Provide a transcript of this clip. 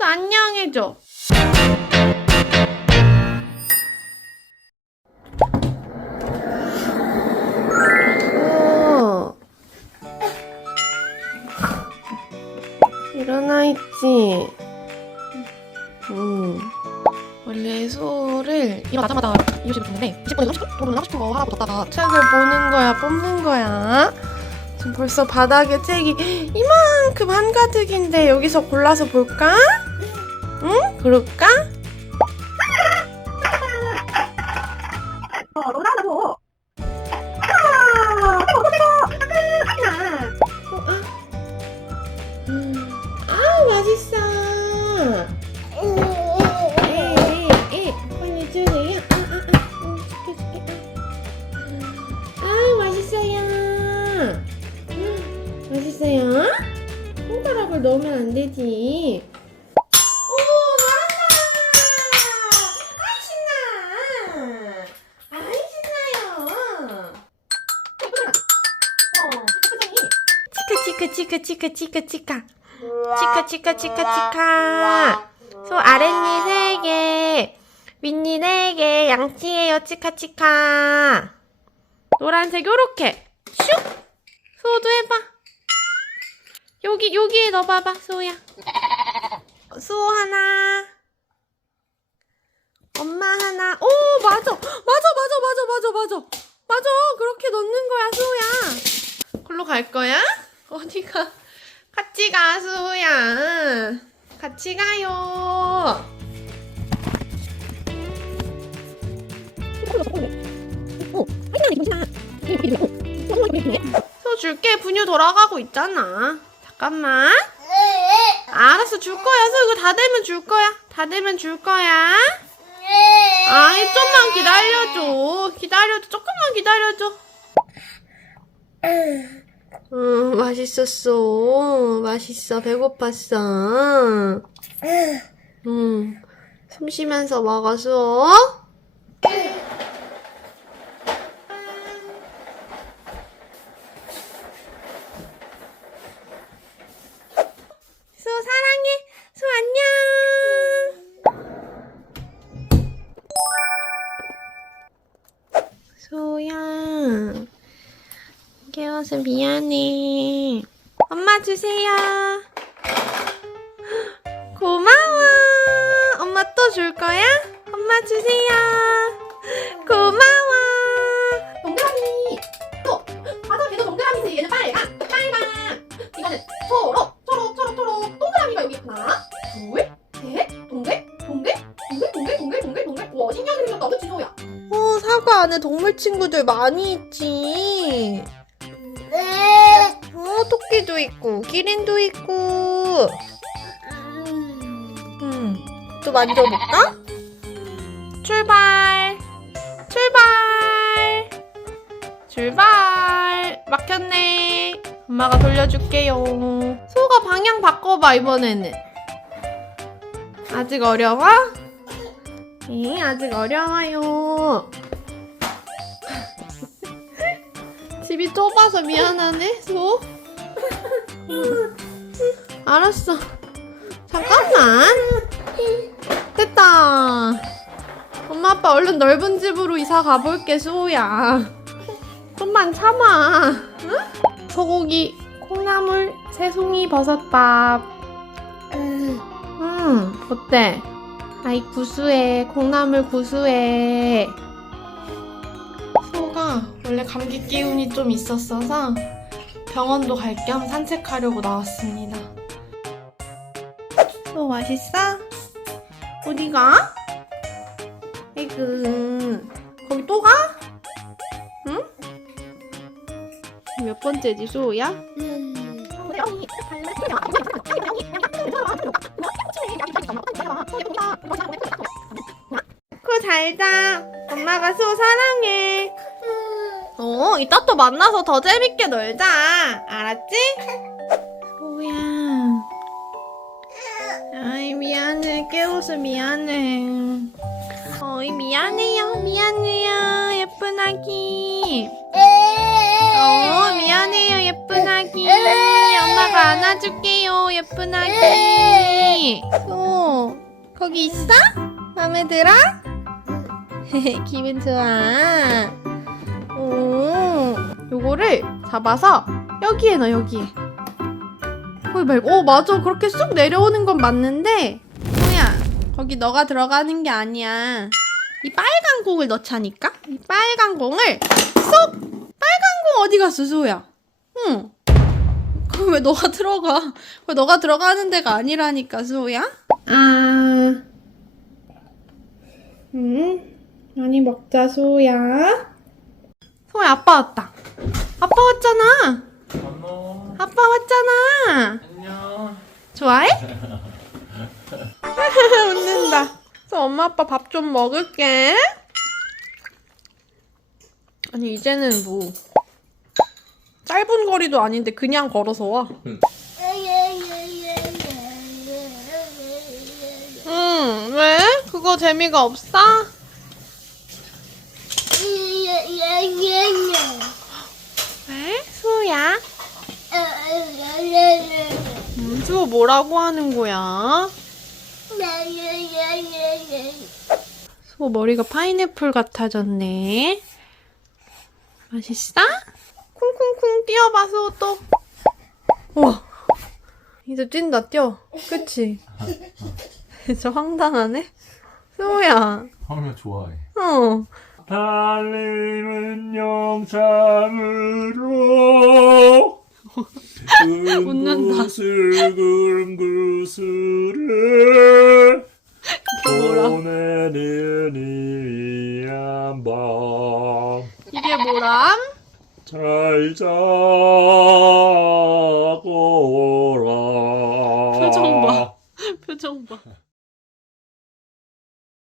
소도 안녕해줘. 소. 일어나 있지. 음. 원래 소를 일어나자마자 이유식을 줬는데 20분에 30분 정도 하고 싶은 거 하라고 뒀다가 책을 보는 거야, 뽑는 거야. 지금 벌써 바닥에 책이 이만큼 한가득인데 여기서 골라서 볼까? 응? 그럴까? 어. 음. 아. 아, 아, 아, 음. 아, 아. 음, 맛있어요? 손가락을 넣으면 안 되지. 치카, 치카, 치카, 치카, 치카, 치카. 치카, 치카, 치카. 소 아랫니 세 개, 윗니 네 개, 양치예요, 치카, 치카. 노란색 요렇게. 슉! 소도 해봐. 여기, 여기에 넣어봐봐, 소야. 소 하나. 엄마 하나. 오, 맞아. 맞아, 맞아, 맞아, 맞아, 맞아. 맞아. 그렇게 넣는 거야, 소야. 글로 갈 거야? 어디가? 같이 가, 수야. 같이 가요. 소 줄게. 분유 돌아가고 있잖아. 잠깐만. 알았어, 줄 거야. 소 이거 다 되면 줄 거야. 다 되면 줄 거야. 아이, 좀만 기다려줘. 기다려줘. 조금만 기다려줘. 음, 맛있었어. 맛있어. 배고팠어. 음, 숨 쉬면서 먹었어. 깨워서 미안해. 엄마 주세요. 고마워. 엄마 또 줄 거야? 엄마 주세요. 고마워. 동그라미. 또 바닥에도 동그라미지. 얘는 빨강, 빨강. 이거는 초록, 초록, 초록, 초록. 동그라미가 여기 하나, 둘, 셋, 동글, 동글, 동글, 동글, 동글, 동글, 동글. 와 신기하게 생겼다. 그치 소야? 어 사과 안에 동물 친구들 많이 있지. 어, 토끼도 있고, 기린도 있고. 음, 또 만져볼까? 출발! 출발! 출발! 막혔네. 엄마가 돌려줄게요. 소가 방향 바꿔봐, 이번에는. 아직 어려워? 응, 아직 어려워요. 집이 좁아서 미안하네, 소. 알았어. 잠깐만. 됐다. 엄마 아빠 얼른 넓은 집으로 이사 가볼게, 수호야. 좀만 참아. 응? 소고기, 콩나물, 새송이 버섯밥. 음, 어때? 아이 구수해. 콩나물 구수해. 소가 원래 감기 기운이 좀 있었어서 병원도 갈 겸 산책하려고 나왔습니다. 소 맛있어? 어디 가? 에그 거기 또 가? 응? 몇 번째지 소야? 코 잘 자. 엄마가 소 사랑해. 어, 이따 또 만나서 더 재밌게 놀자. 알았지? 소야. 아이, 미안해. 깨워서 미안해. 어이, 미안해요. 미안해요. 예쁜 아기. 어, 미안해요. 예쁜 아기. 엄마가 안아줄게요 예쁜 아기 소 거기 있어? 마음에 들어? 기분 좋아 오 요거를 잡아서 여기에 넣어 여기에. 거기 말고 어 맞아. 그렇게 쑥 내려오는 건 맞는데 소야 거기 너가 들어가는 게 아니야. 이 빨간 공을 넣자니까? 이 빨간 공을 쏙! 빨간 공 어디 갔어 소야? 응. 그럼 왜 너가 들어가? 왜 너가 들어가는 데가 아니라니까 수호야? 아. 응? 많이 먹자 수호야 수호야 아빠 왔다 아빠 왔잖아 안녕. 아빠 왔잖아 안녕. 좋아해? 웃는다 그래서 엄마 아빠 밥 좀 먹을게 아니 이제는 뭐 짧은 거리도 아닌데 그냥 걸어서 와 응, 왜? 그거 재미가 없어? 왜? 수야? 음, 수호 뭐라고 하는 거야? 수호 머리가 파인애플 같아졌네. 맛있어? 쿵쿵쿵 뛰어봐, 수호 또. 우와. 이제 뛴다, 뛰어. 그치? 진짜 황당하네? 수호야. 황면 좋아해. 어. 달리는 영상으로 웃는다. 은구슬금 구슬을 뭐라? 보내는 이 한 밤 이게 뭐람? 잘 자고 오라 표정 봐. 표정 봐.